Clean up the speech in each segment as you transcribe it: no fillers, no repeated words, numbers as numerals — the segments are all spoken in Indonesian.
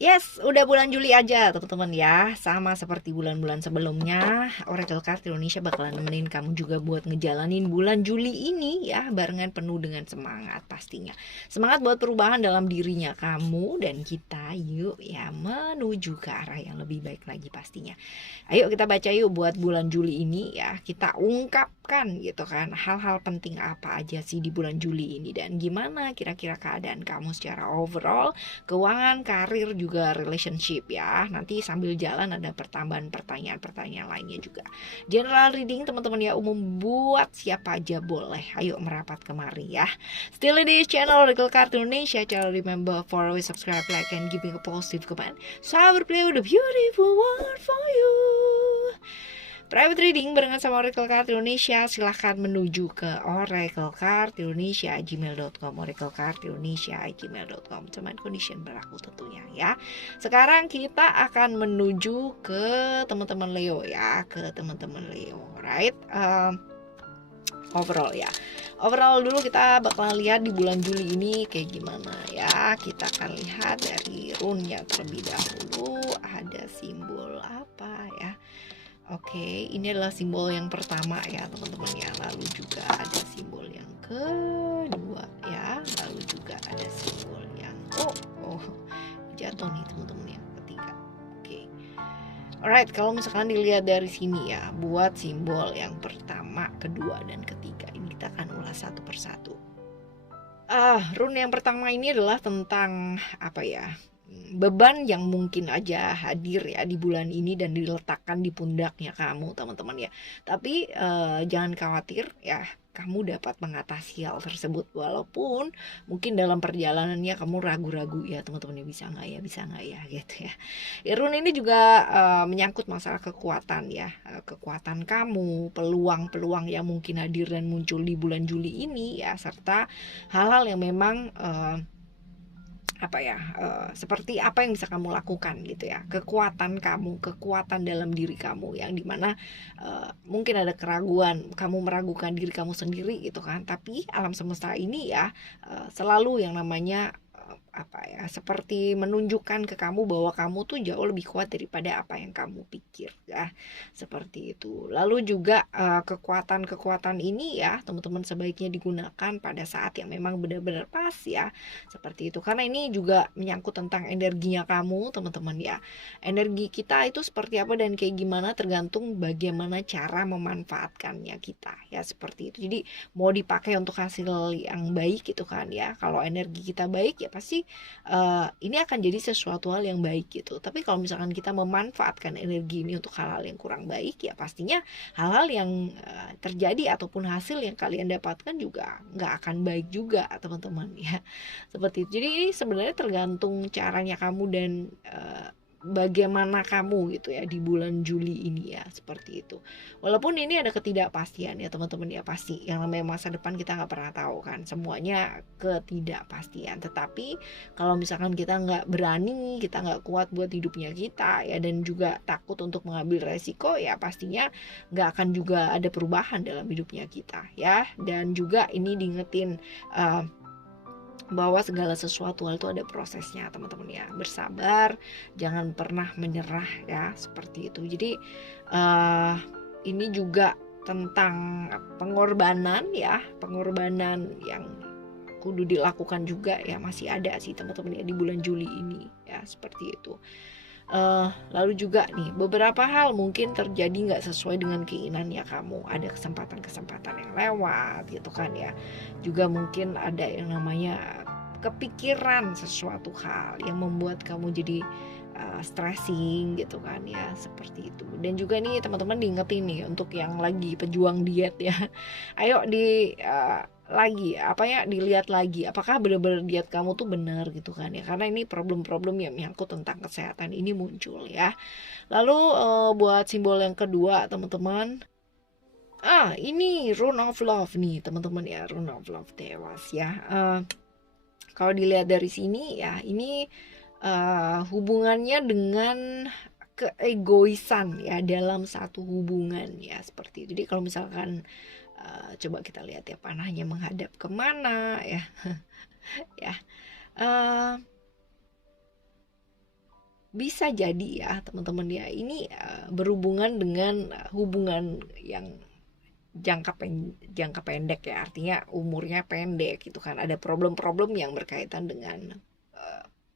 Yes, udah bulan Juli aja teman-teman ya. Sama seperti bulan-bulan sebelumnya, Oracle Card Indonesia bakalan nemenin kamu juga buat ngejalanin bulan Juli ini ya, barengan penuh dengan semangat pastinya. Semangat buat perubahan dalam dirinya kamu dan kita yuk ya menuju ke arah yang lebih baik lagi pastinya. Ayo kita baca yuk buat bulan Juli ini ya. Kita ungkapkan gitu kan hal-hal penting apa aja sih di bulan Juli ini dan gimana kira-kira keadaan kamu secara overall, keuangan, karir juga relationship ya. Nanti sambil jalan ada pertambahan pertanyaan-pertanyaan lainnya juga. General reading teman-teman ya umum buat siapa aja boleh. Ayo merapat kemari ya. Still in this channel Oracle Card Indonesia. Channel remember for always subscribe, like, and giving a positive comment. So I will play with a beautiful word for you. Private reading barengan sama Oracle Card Indonesia. Silahkan menuju ke Oracle Card Indonesia gmail.com, Oracle Card Indonesia gmail.com. Cuman condition berlaku tentunya ya. Sekarang kita akan menuju ke teman-teman Leo ya, ke teman-teman Leo, right? Overall ya. Overall dulu kita bakalan lihat di bulan Juli ini kayak gimana ya. Kita akan lihat dari rune-nya terlebih dahulu. Ada simbol apa ya? Oke, ini adalah simbol yang pertama ya teman-teman ya. Lalu juga ada simbol yang kedua ya. Lalu juga ada simbol yang jatuh nih teman-teman yang ketiga. Oke. Alright, kalau misalkan dilihat dari sini ya, buat simbol yang pertama, kedua, dan ketiga ini kita akan ulas satu persatu. Rune yang pertama ini adalah tentang apa ya? Beban yang mungkin aja hadir ya di bulan ini dan diletakkan di pundaknya kamu teman-teman ya. Tapi jangan khawatir ya, kamu dapat mengatasi hal tersebut walaupun mungkin dalam perjalanannya kamu ragu-ragu ya teman-teman ya, bisa nggak ya gitu ya. Irun ini juga menyangkut masalah kekuatan ya, kekuatan kamu, peluang-peluang yang mungkin hadir dan muncul di bulan Juli ini ya, serta hal-hal yang memang seperti apa yang bisa kamu lakukan gitu ya, kekuatan kamu, kekuatan dalam diri kamu yang dimana mungkin ada keraguan, kamu meragukan diri kamu sendiri gitu kan, tapi alam semesta ini ya selalu yang namanya seperti menunjukkan ke kamu bahwa kamu tuh jauh lebih kuat daripada apa yang kamu pikir ya, seperti itu. Lalu juga kekuatan-kekuatan ini ya teman-teman sebaiknya digunakan pada saat yang memang benar-benar pas ya, seperti itu. Karena ini juga menyangkut tentang energinya kamu teman-teman ya. Energi kita itu seperti apa dan kayak gimana tergantung bagaimana cara memanfaatkannya kita ya, seperti itu. Jadi mau dipakai untuk hasil yang baik gitu kan ya, kalau energi kita baik ya pasti ini akan jadi sesuatu hal yang baik gitu. Tapi kalau misalkan kita memanfaatkan energi ini untuk hal-hal yang kurang baik ya pastinya hal-hal yang terjadi ataupun hasil yang kalian dapatkan juga nggak akan baik juga teman-teman ya, seperti itu. Jadi ini sebenarnya tergantung caranya kamu dan bagaimana kamu gitu ya di bulan Juli ini ya, seperti itu. Walaupun ini ada ketidakpastian ya teman-teman ya, pasti yang namanya masa depan kita nggak pernah tahu kan, semuanya ketidakpastian. Tetapi kalau misalkan kita nggak berani, kita nggak kuat buat hidupnya kita ya, dan juga takut untuk mengambil resiko ya, pastinya nggak akan juga ada perubahan dalam hidupnya kita ya. Dan juga ini diingetin bahwa segala sesuatu hal itu ada prosesnya teman-teman ya, bersabar, jangan pernah menyerah ya, seperti itu. Jadi ini juga tentang pengorbanan ya, pengorbanan yang kudu dilakukan juga ya, masih ada sih teman-teman ya di bulan Juli ini ya, seperti itu. Lalu juga nih beberapa hal mungkin terjadi nggak sesuai dengan keinginannya kamu, ada kesempatan-kesempatan yang lewat gitu kan ya. Juga mungkin ada yang namanya kepikiran sesuatu hal yang membuat kamu jadi stressing gitu kan ya, seperti itu. Dan juga nih teman-teman diingetin nih untuk yang lagi pejuang diet ya, ayo dilihat lagi apakah benar-benar diet kamu tuh benar gitu kan ya, karena ini problem-problem yang menyangkut tentang kesehatan ini muncul ya. Lalu buat simbol yang kedua teman-teman, ini Rune of Love nih teman-teman ya, Rune of Love tewas ya. Kalau dilihat dari sini ya, ini hubungannya dengan keegoisan ya dalam satu hubungan ya, seperti itu. Jadi kalau misalkan coba kita lihat ya, panahnya menghadap kemana ya. Ya, bisa jadi ya teman-teman ya, ini berhubungan dengan hubungan yang jangka pendek ya, artinya umurnya pendek gitu kan, ada problem-problem yang berkaitan dengan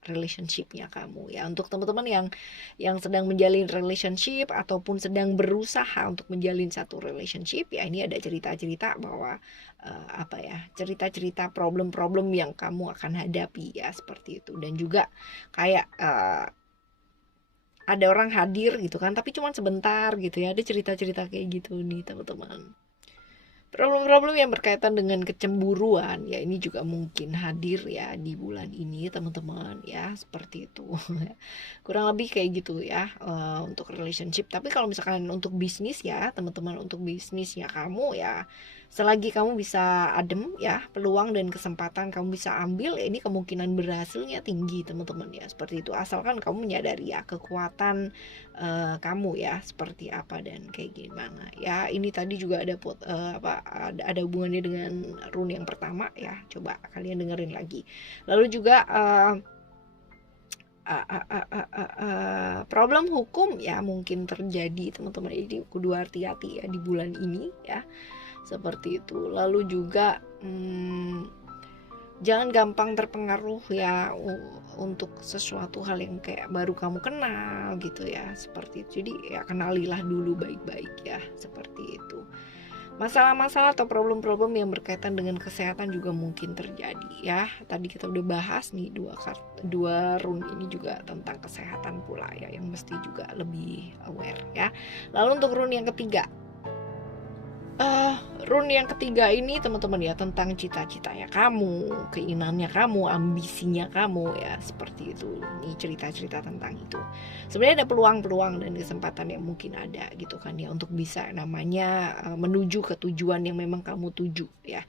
relationshipnya kamu ya. Untuk teman-teman yang sedang menjalin relationship ataupun sedang berusaha untuk menjalin satu relationship ya, ini ada cerita-cerita bahwa cerita-cerita problem-problem yang kamu akan hadapi ya, seperti itu. Dan juga kayak ada orang hadir gitu kan, tapi cuma sebentar gitu ya, ada cerita-cerita kayak gitu nih teman-teman. Problem-problem yang berkaitan dengan kecemburuan ya, ini juga mungkin hadir ya di bulan ini teman-teman ya, seperti itu. Kurang lebih kayak gitu ya untuk relationship. Tapi kalau misalkan untuk bisnis ya teman-teman, untuk bisnisnya kamu ya, selagi kamu bisa adem ya, peluang dan kesempatan kamu bisa ambil ya, ini kemungkinan berhasilnya tinggi teman-teman ya, seperti itu. Asalkan kamu menyadari ya kekuatan kamu ya seperti apa dan kayak gimana ya. Ini tadi juga ada hubungannya dengan rune yang pertama ya, coba kalian dengerin lagi. Lalu juga problem hukum ya mungkin terjadi teman-teman, jadi kudu hati-hati ya di bulan ini ya, seperti itu. Lalu juga jangan gampang terpengaruh ya untuk sesuatu hal yang kayak baru kamu kenal gitu ya, seperti itu. Jadi ya kenalilah dulu baik-baik ya, seperti itu. Masalah-masalah atau problem-problem yang berkaitan dengan kesehatan juga mungkin terjadi ya. Tadi kita udah bahas nih dua rune ini juga tentang kesehatan pula ya, yang mesti juga lebih aware ya. Lalu untuk rune yang ketiga, rune yang ketiga ini teman-teman ya, tentang cita-citanya kamu, keinginannya kamu, ambisinya kamu ya, seperti itu. Ini cerita-cerita tentang itu. Sebenarnya ada peluang-peluang dan kesempatan yang mungkin ada gitu kan ya, untuk bisa namanya menuju ke tujuan yang memang kamu tuju ya.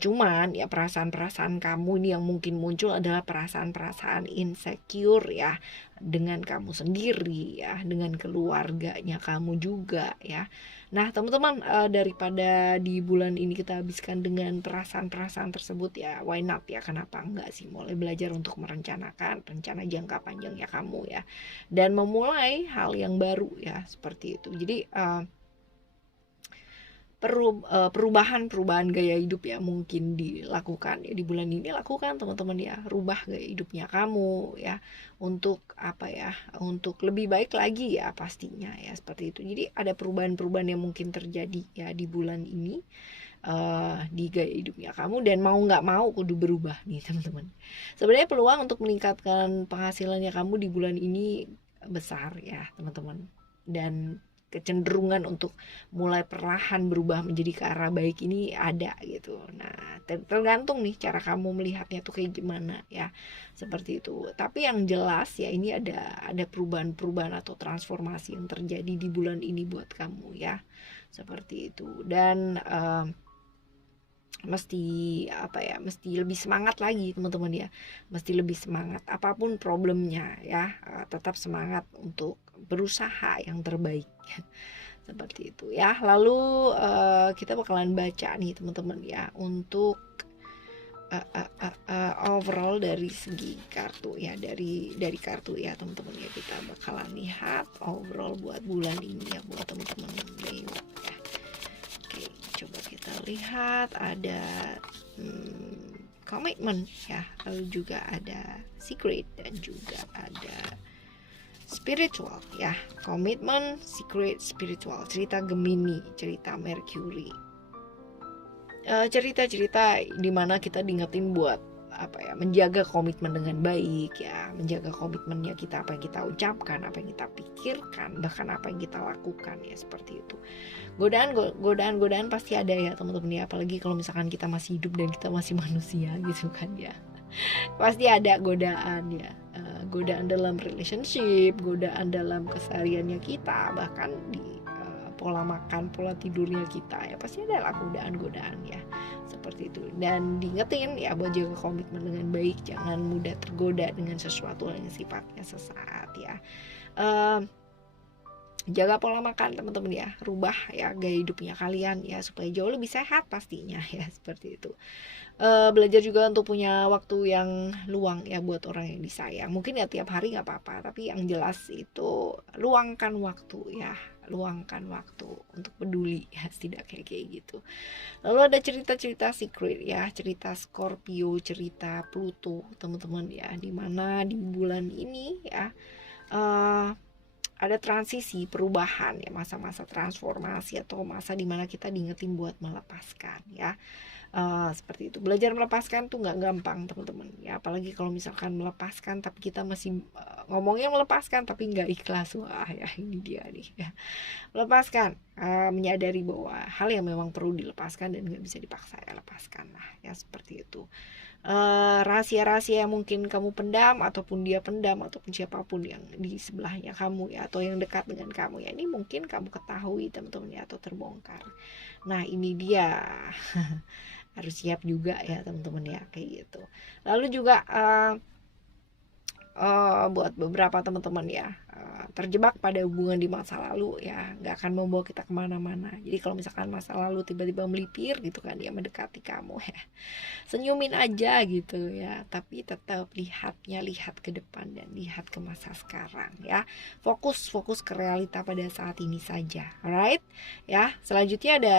Cuman ya perasaan-perasaan kamu ini yang mungkin muncul adalah perasaan-perasaan insecure ya, dengan kamu sendiri ya, dengan keluarganya kamu juga ya. Nah teman-teman, daripada di bulan ini kita habiskan dengan perasaan-perasaan tersebut ya, why not ya, kenapa enggak sih, mulai belajar untuk merencanakan rencana jangka panjang ya kamu ya, dan memulai hal yang baru ya, seperti itu. Jadi perubahan gaya hidup ya mungkin dilakukan ya di bulan ini. Lakukan teman-teman ya, rubah gaya hidupnya kamu ya, untuk untuk lebih baik lagi ya pastinya ya, seperti itu. Jadi ada perubahan-perubahan yang mungkin terjadi ya di bulan ini di gaya hidupnya kamu, dan mau nggak mau kudu berubah nih teman-teman. Sebenarnya peluang untuk meningkatkan penghasilannya kamu di bulan ini besar ya teman-teman, dan kecenderungan untuk mulai perlahan berubah menjadi ke arah baik ini ada gitu. Nah tergantung nih cara kamu melihatnya tuh kayak gimana ya, seperti itu. Tapi yang jelas ya, ini ada perubahan-perubahan atau transformasi yang terjadi di bulan ini buat kamu ya, seperti itu. Dan mesti lebih semangat lagi teman-teman ya, mesti lebih semangat apapun problemnya ya, tetap semangat untuk berusaha yang terbaik seperti itu ya. Lalu kita bakalan baca nih teman-teman ya, untuk overall dari segi kartu ya, dari kartu ya teman-teman ya, kita bakalan lihat overall buat bulan ini ya, buat teman-teman Leo ya. Oke, coba kita lihat, ada komitmen ya, lalu juga ada secret, dan juga ada spiritual ya. Komitmen, secret, spiritual, cerita Gemini, cerita Mercury, cerita-cerita dimana kita diingetin buat menjaga komitmen dengan baik ya, menjaga komitmennya kita, apa yang kita ucapkan, apa yang kita pikirkan, bahkan apa yang kita lakukan ya, seperti itu. Godaan pasti ada ya teman-teman ya, apalagi kalau misalkan kita masih hidup dan kita masih manusia gitu kan ya, pasti ada godaan ya, godaan dalam relationship, godaan dalam kesehariannya kita, bahkan di pola makan, pola tidurnya kita ya, pasti ada lah godaan-godaan ya, seperti itu. Dan diingetin ya buat jaga komitmen dengan baik, jangan mudah tergoda dengan sesuatu yang sifatnya sesaat ya. Jaga pola makan teman-teman ya, rubah ya gaya hidupnya kalian ya supaya jauh lebih sehat pastinya ya, seperti itu. Belajar juga untuk punya waktu yang luang ya buat orang yang disayang. Mungkin ya tiap hari nggak apa-apa, tapi yang jelas itu luangkan waktu ya, luangkan waktu untuk peduli ya, setidaknya kayak gitu. Lalu ada cerita-cerita secret ya, cerita Scorpio, cerita Pluto teman-teman ya, dimana di bulan ini ya uh, ada transisi perubahan ya, masa-masa transformasi atau masa dimana kita diingetin buat melepaskan ya. Seperti itu. Belajar melepaskan tuh nggak gampang teman-teman ya, apalagi kalau misalkan melepaskan tapi kita masih ngomongnya melepaskan tapi nggak ikhlas. Wah ya, ini dia nih ya. Melepaskan, menyadari bahwa hal yang memang perlu dilepaskan dan nggak bisa dipaksa, ya lepaskan lah ya, seperti itu. Rahasia-rahasia yang mungkin kamu pendam ataupun dia pendam ataupun siapapun yang di sebelahnya kamu ya, atau yang dekat dengan kamu ya, ini mungkin kamu ketahui teman-teman ya, atau terbongkar. Nah ini dia harus siap juga ya teman-teman ya, kayak gitu. Lalu juga buat beberapa teman-teman ya, terjebak pada hubungan di masa lalu ya, nggak akan membawa kita kemana-mana. Jadi kalau misalkan masa lalu tiba-tiba melipir gitu kan, dia mendekati kamu ya, senyumin aja gitu ya, tapi tetap lihat ke depan dan lihat ke masa sekarang ya. Fokus ke realita pada saat ini saja, alright ya. Selanjutnya ada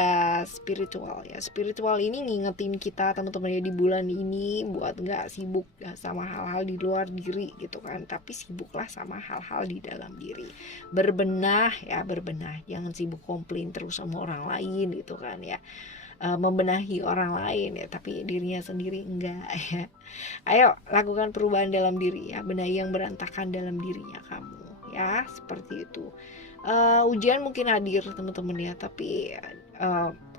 spiritual ya. Spiritual ini ngingetin kita teman-teman ya, di bulan ini buat nggak sibuk ya sama hal-hal di luar diri gitu kan, tapi sibuklah sama hal-hal di dalam diri. Berbenah ya, berbenah, jangan sibuk komplain terus sama orang lain gitu kan ya, membenahi orang lain ya, tapi dirinya sendiri enggak ya. Ayo lakukan perubahan dalam diri ya, benahi yang berantakan dalam dirinya kamu ya, seperti itu. Ujian mungkin hadir teman-teman ya, tapi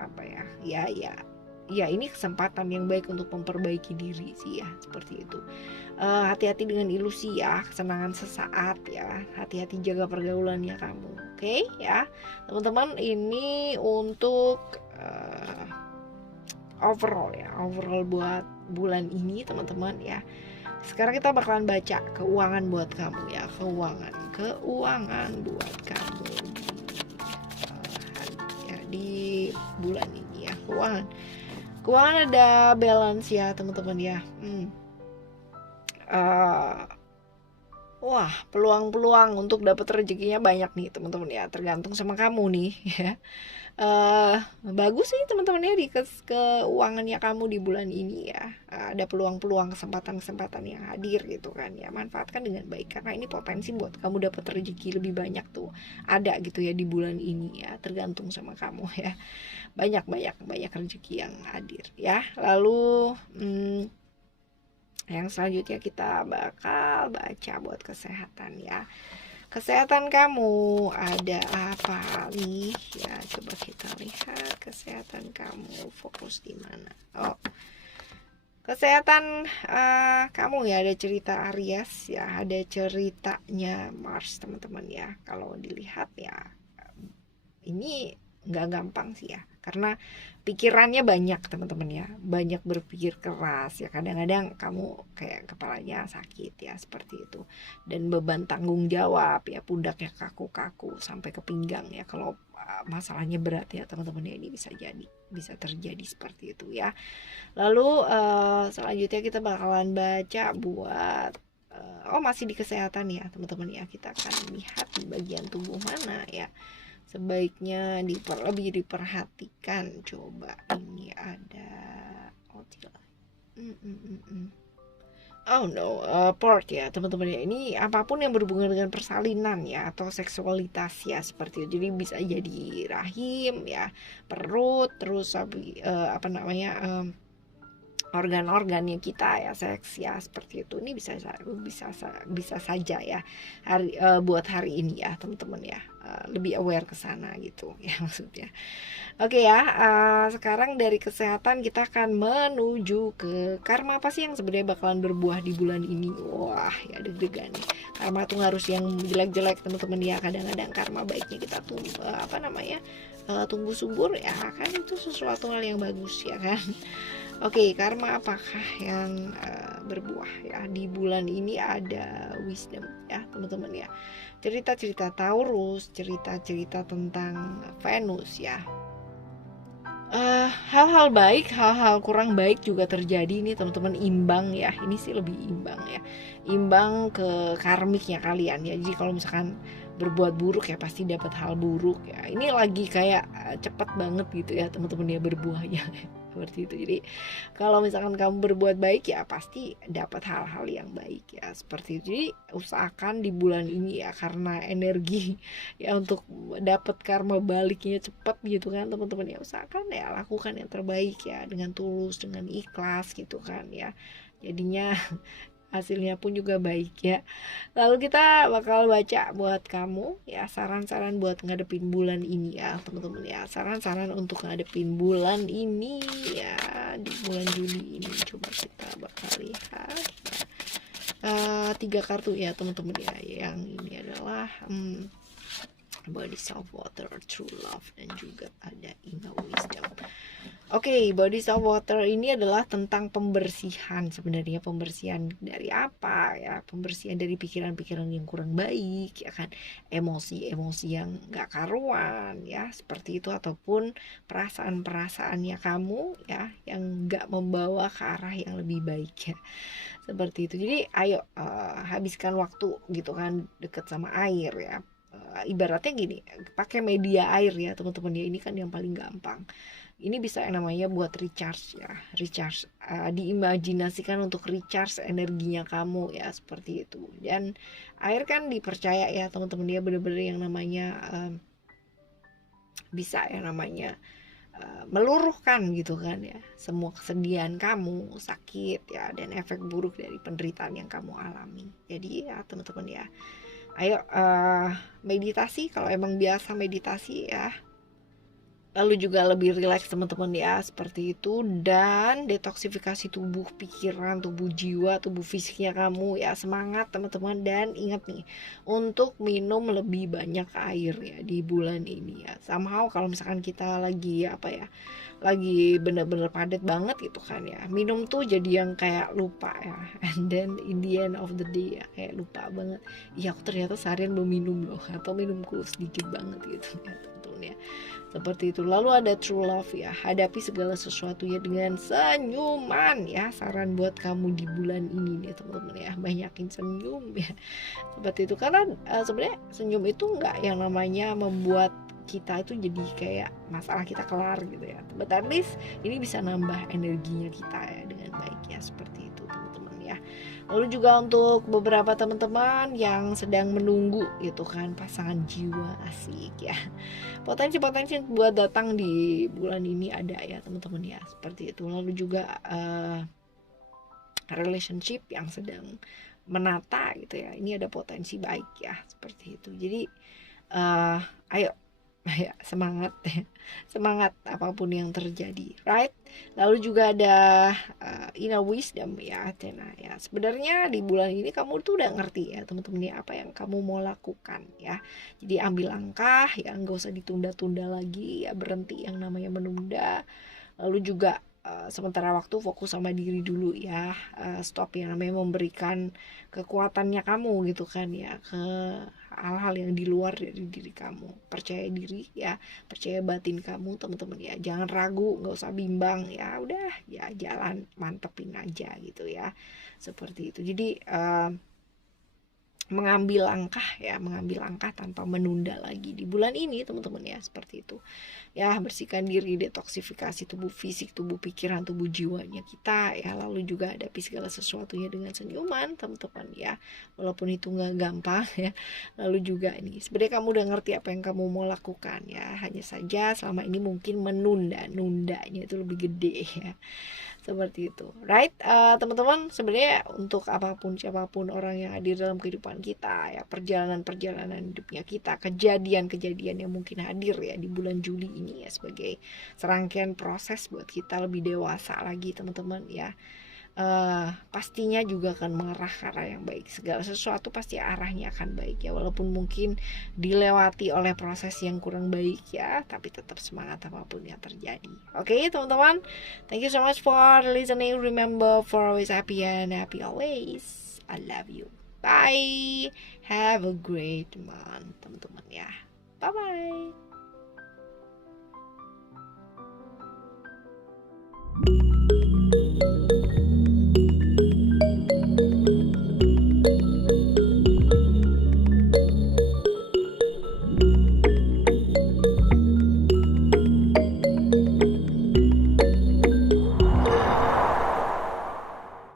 apa ya ini kesempatan yang baik untuk memperbaiki diri sih ya, seperti itu. Hati-hati dengan ilusi ya, kesenangan sesaat ya, hati-hati jaga pergaulannya kamu, oke ya teman-teman. Ini untuk overall buat bulan ini teman-teman ya. Sekarang kita bakalan baca keuangan buat kamu ya, keuangan buat kamu di bulan ini ya. Keuangan ada balance ya teman-teman ya. Wah, peluang-peluang untuk dapat rezekinya banyak nih teman-teman ya, tergantung sama kamu nih ya. Bagus sih teman-teman ya, di keuangannya kamu di bulan ini ya. Ada peluang-peluang, kesempatan-kesempatan yang hadir gitu kan ya. Manfaatkan dengan baik karena ini potensi buat kamu dapat rezeki lebih banyak tuh, ada gitu ya di bulan ini ya, tergantung sama kamu ya. Banyak rezeki yang hadir ya. Lalu yang selanjutnya kita bakal baca buat kesehatan ya. Kesehatan kamu ada apa nih ya, coba kita lihat kesehatan kamu, fokus di mana. Kesehatan kamu ya, ada cerita Aries ya, ada ceritanya Mars teman-teman ya. Kalau dilihat ya ini nggak gampang sih ya, karena pikirannya banyak teman-teman ya, banyak berpikir keras ya, kadang-kadang kamu kayak kepalanya sakit ya, seperti itu. Dan beban tanggung jawab ya, pundaknya kaku-kaku sampai ke pinggang ya, kalau masalahnya berat ya teman-teman ya, ini bisa terjadi seperti itu ya. Lalu selanjutnya kita bakalan baca buat masih di kesehatan ya teman-teman ya, kita akan lihat di bagian tubuh mana ya sebaiknya lebih diperhatikan. Coba ini ada port ya teman-teman ya. Ini apapun yang berhubungan dengan persalinan ya, atau seksualitas ya, seperti itu. Jadi bisa jadi rahim ya, perut, terus organ-organnya kita ya, seks ya, seperti itu. Ini bisa saja ya buat hari ini ya teman-teman ya, lebih aware ke sana gitu ya maksudnya. Oke ya, sekarang dari kesehatan kita akan menuju ke karma. Apa sih yang sebenarnya bakalan berbuah di bulan ini? Wah ya, deg-degan nih. Karma tuh harus yang jelek-jelek teman-teman ya. Kadang-kadang karma baiknya kita tuh tumbuh subur ya kan, itu sesuatu hal yang bagus ya kan. Oke, karma apakah yang berbuah ya. Di bulan ini ada wisdom ya teman-teman ya, cerita-cerita Taurus, cerita-cerita tentang Venus ya. Hal-hal baik, hal-hal kurang baik juga terjadi nih teman-teman, imbang ya. Ini sih lebih imbang ya, imbang ke karmiknya kalian ya. Jadi kalau misalkan berbuat buruk ya pasti dapat hal buruk ya. Ini lagi kayak cepet banget gitu ya teman-teman ya berbuahnya seperti itu. Jadi kalau misalkan kamu berbuat baik ya pasti dapat hal-hal yang baik ya seperti itu. Jadi usahakan di bulan ini ya, karena energi ya untuk dapat karma baliknya cepat gitu kan teman-teman ya, usahakan ya lakukan yang terbaik ya dengan tulus, dengan ikhlas gitu kan ya, jadinya hasilnya pun juga baik ya. Lalu kita bakal baca buat kamu ya saran-saran buat ngadepin bulan ini ya teman-teman ya, saran-saran untuk ngadepin bulan ini ya, di bulan Juli ini. Coba kita bakal lihat ya. 3 kartu ya teman-teman ya, yang ini adalah Bodies of Water, True Love, dan juga ada Inner Wisdom. Oke, Bodies of Water ini adalah tentang pembersihan sebenarnya. Pembersihan dari apa ya? Pembersihan dari pikiran-pikiran yang kurang baik ya kan, emosi-emosi yang gak karuan ya seperti itu, ataupun perasaan-perasaannya kamu ya yang gak membawa ke arah yang lebih baik ya seperti itu. Jadi ayo habiskan waktu gitu kan deket sama air ya. Ibaratnya gini, pakai media air ya teman-teman ya, ini kan yang paling gampang. Ini bisa yang namanya buat recharge ya, recharge, diimajinasikan untuk recharge energinya kamu ya seperti itu. Dan air kan dipercaya ya teman-teman ya, bener-bener yang namanya bisa yang namanya meluruhkan gitu kan ya semua kesedihan kamu, sakit ya, dan efek buruk dari penderitaan yang kamu alami. Jadi ya teman-teman ya, ayo meditasi kalau emang biasa meditasi ya, lalu juga lebih rileks teman-teman ya seperti itu. Dan detoksifikasi tubuh, pikiran, tubuh jiwa, tubuh fisiknya kamu ya, semangat teman-teman. Dan ingat nih untuk minum lebih banyak air ya di bulan ini ya. Somehow kalau misalkan kita lagi apa ya, lagi bener-bener padat banget gitu kan ya, minum tuh jadi yang kayak lupa ya, and then in the end of the day ya kayak lupa banget, iya aku ternyata seharian belum minum loh, atau minumku sedikit banget gitu ya tentunya seperti itu. Lalu ada True Love ya, hadapi segala sesuatunya dengan senyuman ya, saran buat kamu di bulan ini nih teman-teman ya, banyakin senyum ya seperti itu. Karena sebenarnya senyum itu nggak yang namanya membuat kita itu jadi kayak masalah kita kelar gitu ya, but at least ini bisa nambah energinya kita ya dengan baik ya seperti itu teman-teman ya. Lalu juga untuk beberapa teman-teman yang sedang menunggu gitu kan pasangan jiwa, asik ya, potensi-potensi buat datang di bulan ini ada ya teman-teman ya seperti itu. Lalu juga relationship yang sedang menata gitu ya, ini ada potensi baik ya seperti itu. Jadi ayo ya semangat ya, semangat apapun yang terjadi, right? Lalu juga ada Inner Wisdom ya Athena ya. Sebenarnya di bulan ini kamu tuh udah ngerti ya teman-teman ya apa yang kamu mau lakukan ya. Jadi ambil langkah ya, nggak usah ditunda-tunda lagi ya, berhenti yang namanya menunda. Lalu juga sementara waktu fokus sama diri dulu ya, stop yang namanya memberikan kekuatannya kamu gitu kan ya ke hal-hal yang di luar dari diri kamu. Percaya diri ya, percaya batin kamu teman-teman ya, jangan ragu, nggak usah bimbang ya, udah ya jalan, mantepin aja gitu ya seperti itu. Jadi mengambil langkah tanpa menunda lagi di bulan ini teman-teman ya seperti itu ya. Bersihkan diri, detoksifikasi tubuh fisik, tubuh pikiran, tubuh jiwanya kita ya. Lalu juga hadapi segala sesuatunya dengan senyuman teman-teman ya, walaupun itu nggak gampang ya. Lalu juga ini sebenarnya kamu udah ngerti apa yang kamu mau lakukan ya, hanya saja selama ini mungkin nundanya itu lebih gede ya seperti itu, right? Teman-teman, sebenarnya untuk apapun siapapun orang yang hadir dalam kehidupan kita ya, perjalanan hidupnya kita, kejadian-kejadian yang mungkin hadir ya di bulan Juli ini ya, sebagai serangkaian proses buat kita lebih dewasa lagi teman-teman ya. pastinya juga akan mengarah ke arah yang baik. Segala sesuatu pasti arahnya akan baik ya, walaupun mungkin dilewati oleh proses yang kurang baik ya, tapi tetap semangat apapun yang terjadi. Oke, teman-teman, thank you so much for listening. Remember, for always happy and happy always. I love you. Bye. Have a great month, teman-teman ya. Bye bye.